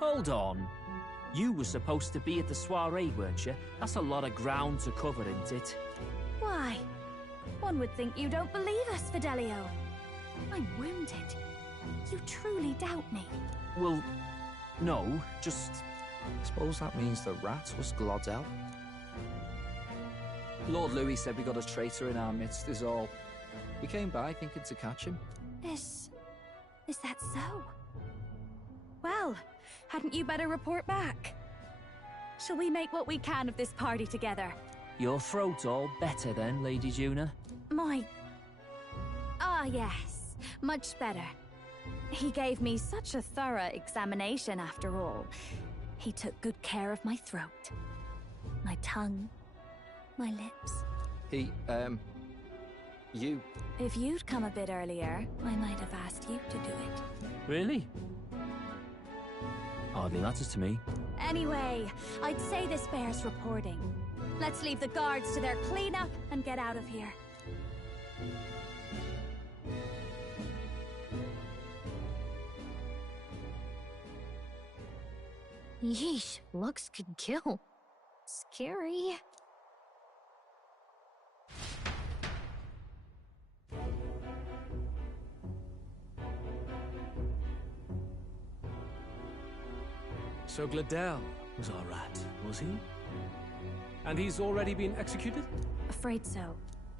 Hold on. You were supposed to be at the soiree, weren't you? That's a lot of ground to cover, isn't it? Why? One would think you don't believe us, Fidelio. I'm wounded. You truly doubt me. Well, no, just... Suppose that means the rat was Glodell. Lord Louis said we got a traitor in our midst is all. We came by thinking to catch him. Is that so? Well, hadn't you better report back? Shall we make what we can of this party together? Your throat all better then, Lady Juna? Yes, much better. He gave me such a thorough examination after all. He took good care of my throat, my tongue, my lips. You. If you'd come a bit earlier, I might have asked you to do it. Really? Hardly matters to me. Anyway, I'd say this bears reporting. Let's leave the guards to their cleanup and get out of here. Yeesh, looks could kill. Scary. So Gladel was our rat, was he? And he's already been executed? Afraid so.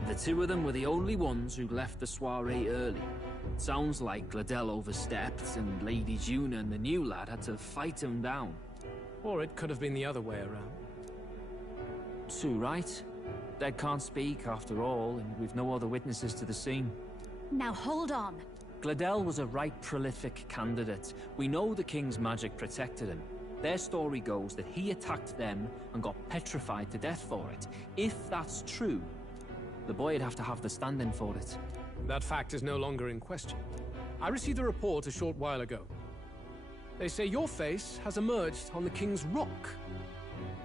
The two of them were the only ones who left the soiree early. Sounds like Gladel overstepped, and Lady Juna and the new lad had to fight him down. Or it could have been the other way around. Too right. Dead can't speak, after all, and we've no other witnesses to the scene. Now hold on. Gladel was a right prolific candidate. We know the king's magic protected him. Their story goes that he attacked them and got petrified to death for it. If that's true, the boy'd have to have the stand-in for it. That fact is no longer in question. I received a report a short while ago. They say your face has emerged on the King's Rock.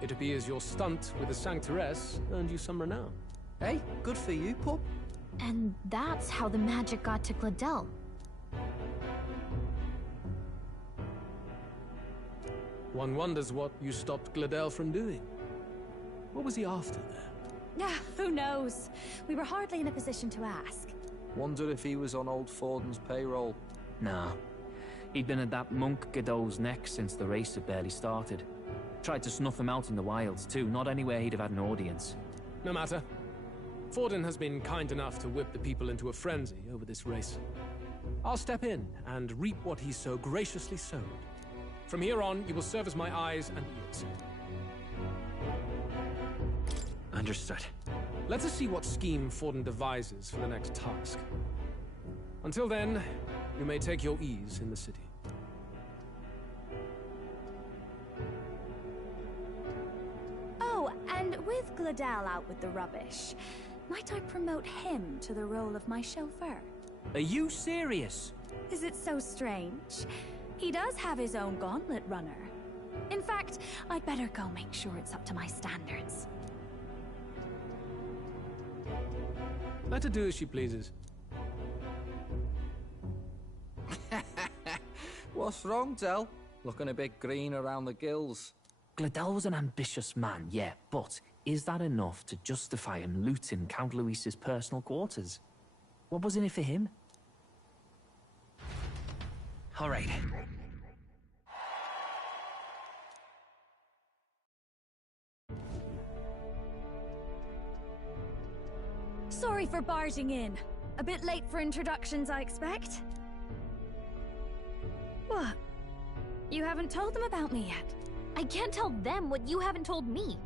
It appears your stunt with the Sanctoress earned you some renown. Hey, good for you, pup. And that's how the magic got to Gladel. One wonders what you stopped Gladel from doing. What was he after there? Who knows? We were hardly in a position to ask. Wonder if he was on old Forden's payroll. Nah. He'd been at that monk Godot's neck since the race had barely started. Tried to snuff him out in the wilds too, not anywhere he'd have had an audience. No matter. Forden has been kind enough to whip the people into a frenzy over this race. I'll step in and reap what he so graciously sowed. From here on, you will serve as my eyes and ears. Understood. Let us see what scheme Forden devises for the next task. Until then, you may take your ease in the city. Oh, and with Gladel out with the rubbish, might I promote him to the role of my chauffeur? Are you serious? Is it so strange? He does have his own gauntlet runner. In fact, I'd better go make sure it's up to my standards. Let her do as she pleases. What's wrong, Del? Looking a bit green around the gills. Gladel was an ambitious man, yeah, but is that enough to justify him looting Count Luis's personal quarters? What was in it for him? All right. Sorry for barging in. A bit late for introductions, I expect. What? You haven't told them about me yet? I can't tell them what you haven't told me.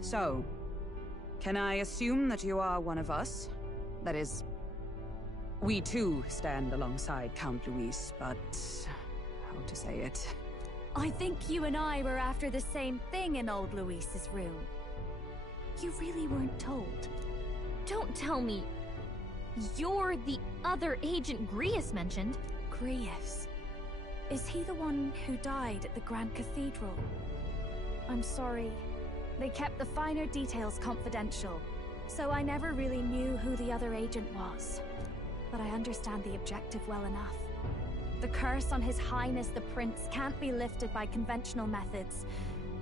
So, can I assume that you are one of us? That is, we too stand alongside Count Luis, but how to say it? I think you and I were after the same thing in old Luis's room. You really weren't told. Don't tell me you're the other agent Grius mentioned. Grius? Is he the one who died at the Grand Cathedral? I'm sorry. They kept the finer details confidential, so I never really knew who the other agent was. But I understand the objective well enough. The curse on His Highness the Prince can't be lifted by conventional methods,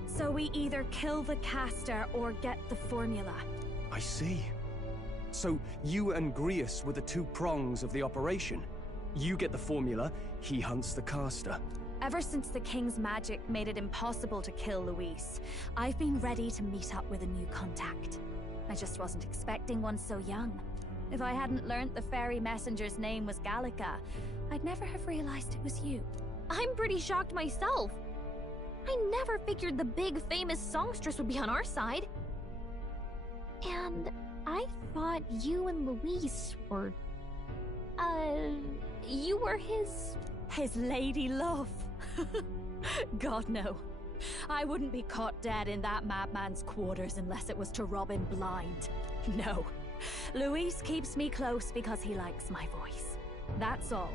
so we either kill the caster or get the formula. I see. So you and Grius were the two prongs of the operation. You get the formula, he hunts the caster. Ever since the King's magic made it impossible to kill Luis, I've been ready to meet up with a new contact. I just wasn't expecting one so young. If I hadn't learnt the fairy messenger's name was Gallica, I'd never have realized it was you. I'm pretty shocked myself. I never figured the big famous songstress would be on our side. And I thought you and Luis were... you were his... His lady love. God, no. I wouldn't be caught dead in that madman's quarters unless it was to rob him blind. No. Luis keeps me close because he likes my voice. That's all.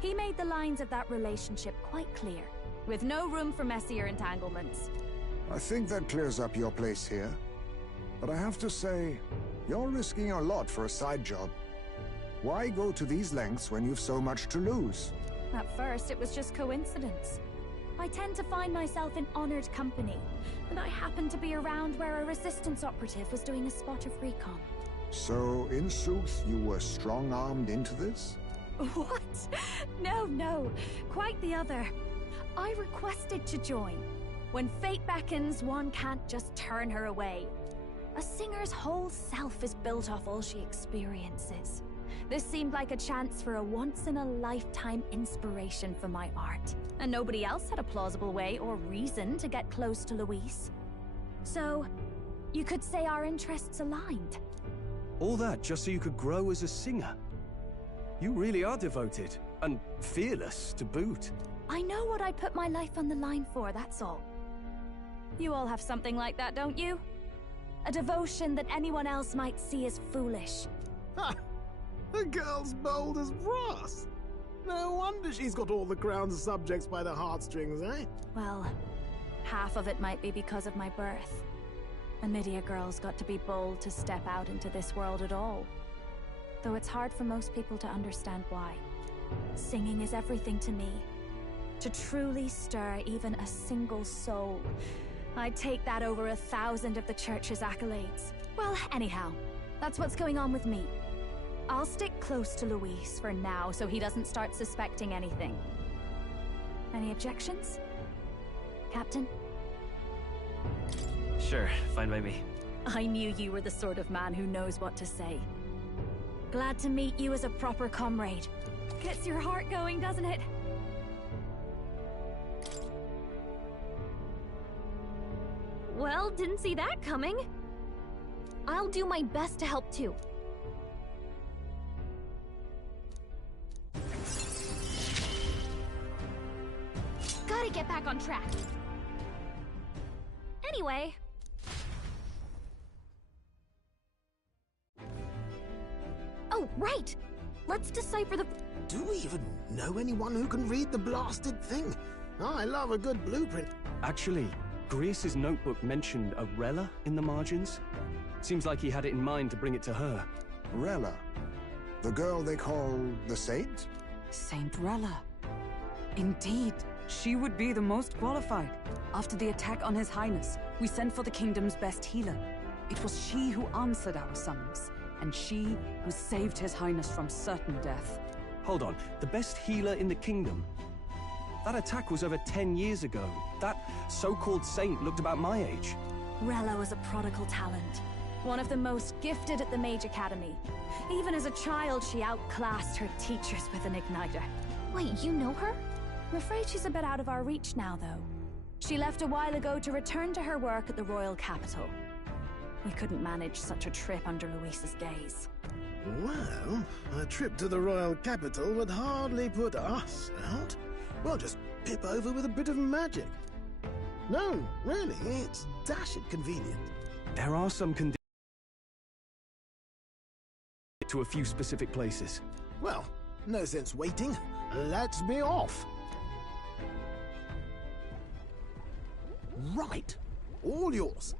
He made the lines of that relationship quite clear, with no room for messier entanglements. I think that clears up your place here. But I have to say, you're risking a lot for a side job. Why go to these lengths when you've so much to lose? At first, it was just coincidence. I tend to find myself in honored company, and I happened to be around where a resistance operative was doing a spot of recon. So, in sooth, you were strong-armed into this? What? No. Quite the other. I requested to join. When fate beckons, one can't just turn her away. A singer's whole self is built off all she experiences. This seemed like a chance for a once-in-a-lifetime inspiration for my art. And nobody else had a plausible way or reason to get close to Luis. So, you could say our interests aligned. All that just so you could grow as a singer? You really are devoted, and fearless to boot. I know what I put my life on the line for, that's all. You all have something like that, don't you? A devotion that anyone else might see as foolish. Ha! The girl's bold as brass. No wonder she's got all the crown's subjects by the heartstrings, eh? Well, half of it might be because of my birth. A Midia girl's got to be bold to step out into this world at all. Though it's hard for most people to understand why. Singing is everything to me. To truly stir even a single soul, I'd take that over 1,000 of the church's accolades. Well, anyhow, that's what's going on with me. I'll stick close to Luis for now so he doesn't start suspecting anything. Any objections? Captain? Sure, fine by me. I knew you were the sort of man who knows what to say. Glad to meet you as a proper comrade. Gets your heart going, doesn't it? Well, didn't see that coming. I'll do my best to help too. Gotta get back on track. Anyway... Oh, right! Let's decipher the... Do we even know anyone who can read the blasted thing? I love a good blueprint. Actually, Grace's notebook mentioned a Rella in the margins. Seems like he had it in mind to bring it to her. Rella? The girl they call the Saint? Saint Rella. Indeed, she would be the most qualified. After the attack on His Highness, we sent for the kingdom's best healer. It was she who answered our summons, and she who saved His Highness from certain death. Hold on, the best healer in the kingdom? That attack was over 10 years ago. That so-called saint looked about my age. Rella was a prodigal talent. One of the most gifted at the Mage Academy. Even as a child, she outclassed her teachers with an igniter. Wait, you know her? I'm afraid she's a bit out of our reach now, though. She left a while ago to return to her work at the royal capital. We couldn't manage such a trip under Luis's gaze. Well, a trip to the royal capital would hardly put us out. We'll just pip over with a bit of magic. No, really, it's dashed convenient. There are some conditions to a few specific places. Well, no sense waiting. Let's be off. Right. All yours.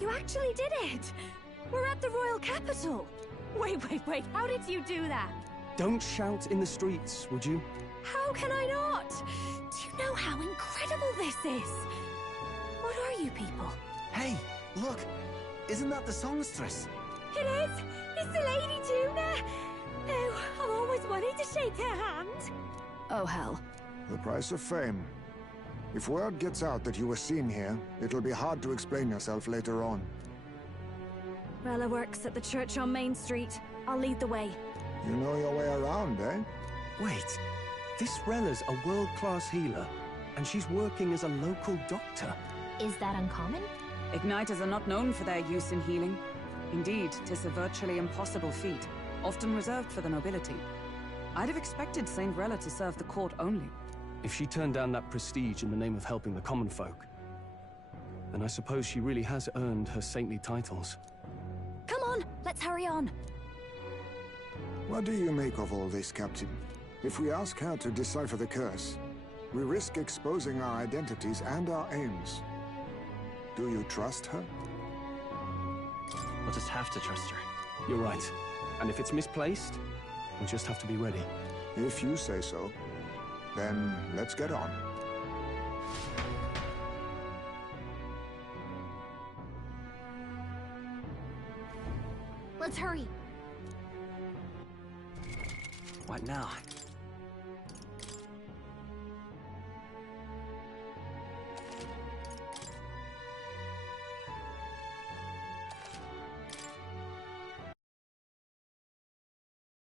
You actually did it! We're at the royal capital! Wait, how did you do that? Don't shout in the streets, would you? How can I not? Do you know how incredible this is? What are you people? Hey, look! Isn't that the songstress? It is! It's the Lady Tuna! Oh, I've always wanted to shake her hand! Oh, hell. The price of fame. If word gets out that you were seen here, it'll be hard to explain yourself later on. Rella works at the church on Main Street. I'll lead the way. You know your way around, eh? Wait, this Rella's a world-class healer, and she's working as a local doctor. Is that uncommon? Igniters are not known for their use in healing. Indeed, 'tis a virtually impossible feat, often reserved for the nobility. I'd have expected Saint Rella to serve the court only. If she turned down that prestige in the name of helping the common folk, then I suppose she really has earned her saintly titles. Come on, let's hurry on. What do you make of all this, Captain? If we ask her to decipher the curse, we risk exposing our identities and our aims. Do you trust her? We'll just have to trust her. You're right. And if it's misplaced, we'll just have to be ready. If you say so. Then let's get on. Let's hurry. What now?